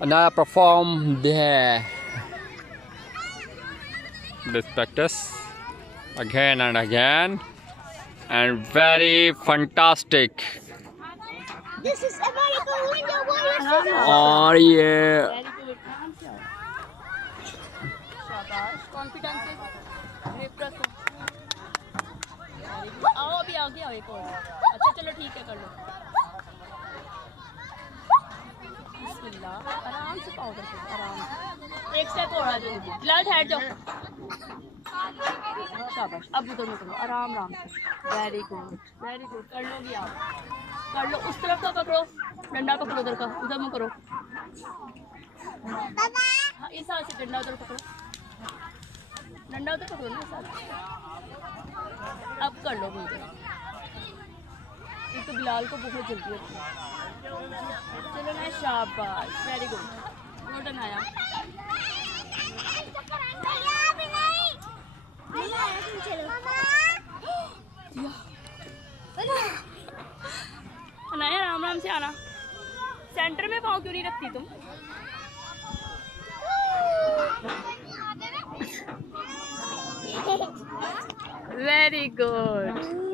and I perform there. This practice again and again, and very fantastic. This is American window warrior. Oh yeah. Very good. शाबाश. Confidence से grip रखो. आओ अभी आगे आओ एक और. अच्छा चलो ठीक है कर लो. बिस्मिल्लाह. आराम से पाओ करके आराम. एक स्टेप और आ जाओ. बिलाल ठहर जाओ. शाबाश. अब उधर में करो आराम आराम से. Very good. Very good. कर लोगी आप. कर लो. उस तरफ का पकड़ो. डंडा पकड़ो उधर का. उधर में करो. हाँ इस हाथ से डंडा उधर पकड़ो. डंडा उधर पकड़ो ना इस हाथ से. अब कर लो मुझे. एक तो बिलाल को बहुत जल्दी होती है. चलो ना. शाबाश. Very good. गोल्डन आया. अनाया आराम आराम से आना. सेंटर में पाँव क्यों नहीं रखती तुम? Very good.